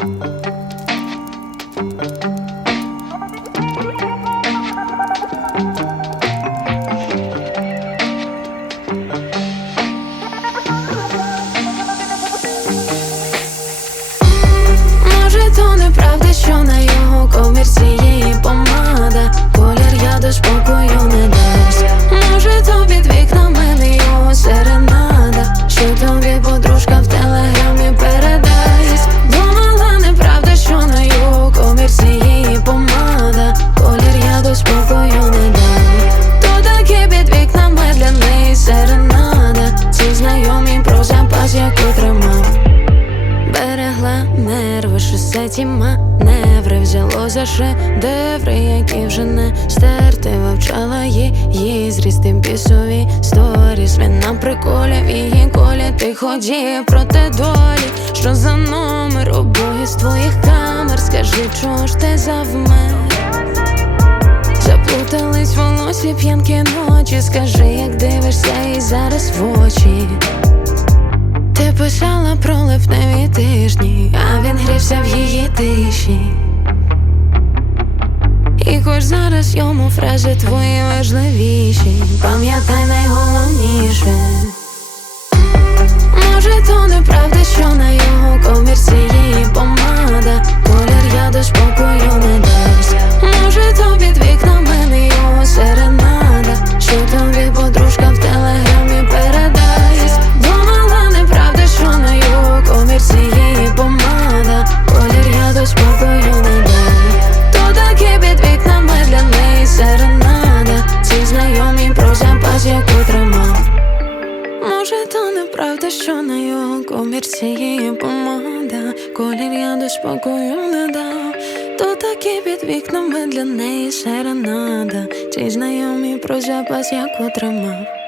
Може, нерви, шосе ті маневри Взяло за шедеври, які вже не стерти Вивчала її зрісти бісові сторіс. Він приколі в її колі Ти ходіє проти долі. Що за номер обоє з твоїх камер? Скажи, чого ж ти завмер? Заплутались волосі п'янки ночі. Скажи, як дивишся і зараз в очі ти писала про липневі тижні, а він грівся в її тиші. І хоч зараз йому фрази твої важливіші, пам'ятай найголовніше. Може, то неправда, що на То таки під вікнами для неї серенада, Чи знайомі про запас, як отримав.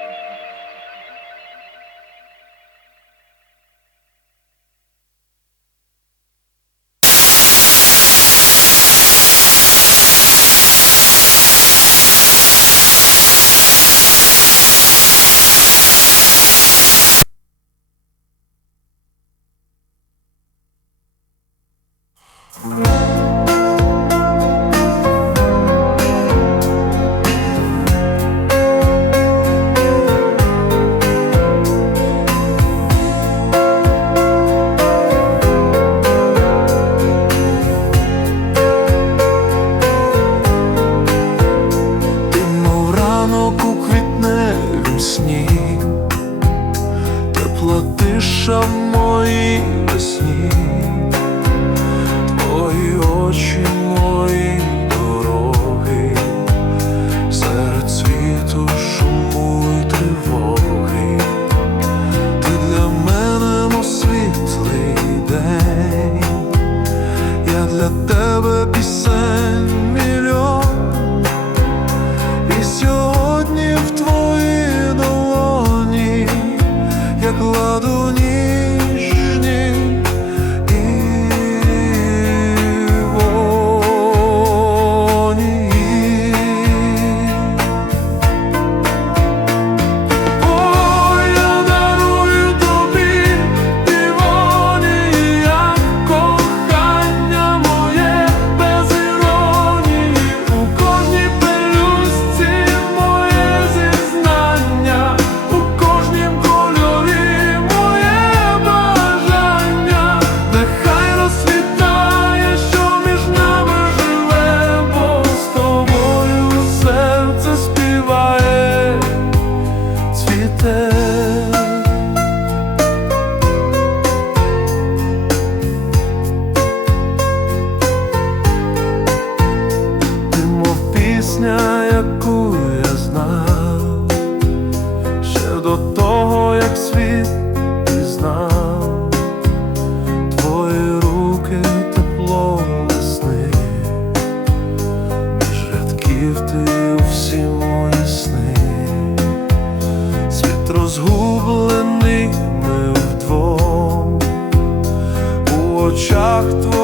Тиша в моїй весні, твої очі, розгубленими вдвом у очах твоїх.